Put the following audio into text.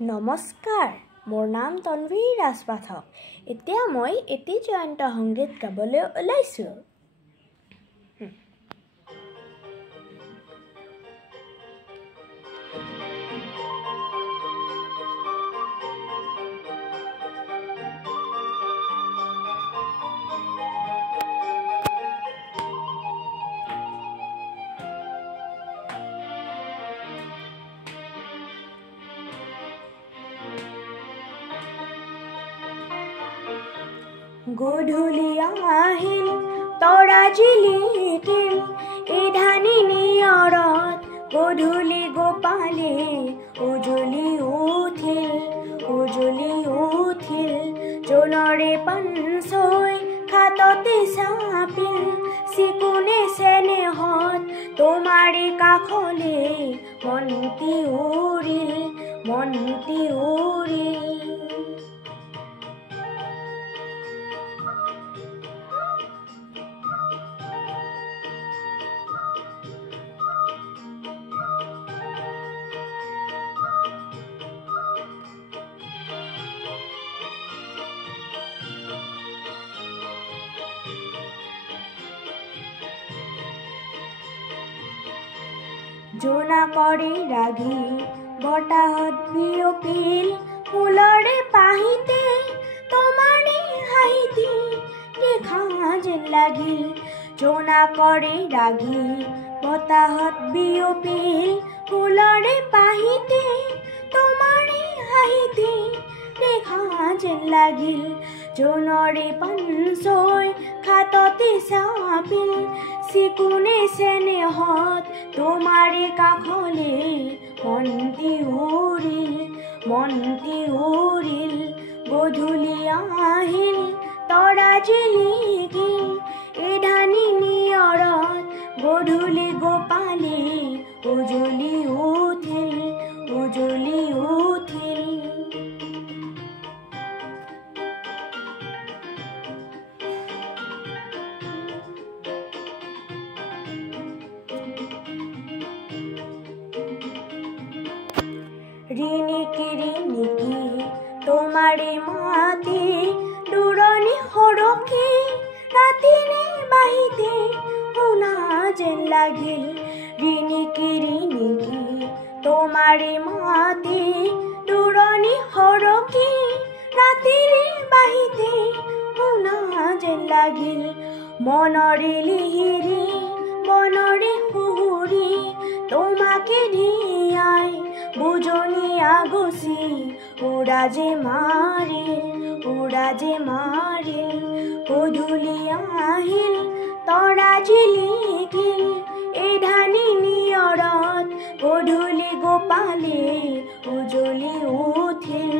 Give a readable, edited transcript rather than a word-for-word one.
নমস্কাৰ, মোৰ নাম তন্বী ৰাজপাঠক। এতিয়া মই এটি জয়ন্ত সংগীত গাবলৈ ওলাইছোঁ। গধূলি আহিল তৰা জিলিকিল এধানি নিয়ৰত গধূলি গোপালে উজলি উঠিল জোনৰে পানছৈ খাততে চাপিল চিকুনে চেনেহত তোমাৰে কাষলে মনটি উৰিল জোনাকৰে ৰাগি বতাহত বিয়পিল ফুলৰে পাহিতে তোমাৰে হাঁহিতে দেখা যেন লাগিল। জোনাকৰে ৰাগি বতাহত বিয়পিল ফুলৰে পাহিতে তোমাৰে হাঁহিতে দেখা যেন লাগিল। জোনৰে পানছৈ খাততে চাপিল চিকুনে চেনেহত তোমাৰে কাষলে মনটি উৰিল গধূলি আহিল তৰা জিলিকিল এধানি নিয়ৰত গধূলি গোপালে উজলি উঠিল ৰিণিকি তোমাৰে মাতে দূৰণি সৰকি ৰাতিৰে বাহিতে শুনা যেন লাগিল। ৰিণিকি তোমাৰে মাতে দূৰণি সৰকি ৰাতিৰে বাহিতে শুনা যেন লাগিল। মনৰে লিহিৰি মনৰে সুহুৰি তোমাকে ধিয়াই বুজনি আগচি উৰা যে মাৰিল গধূলি আহিল তৰা জিলিকিল এধানি নিয়ৰত গধূলি গোপালে উজলি উঠিল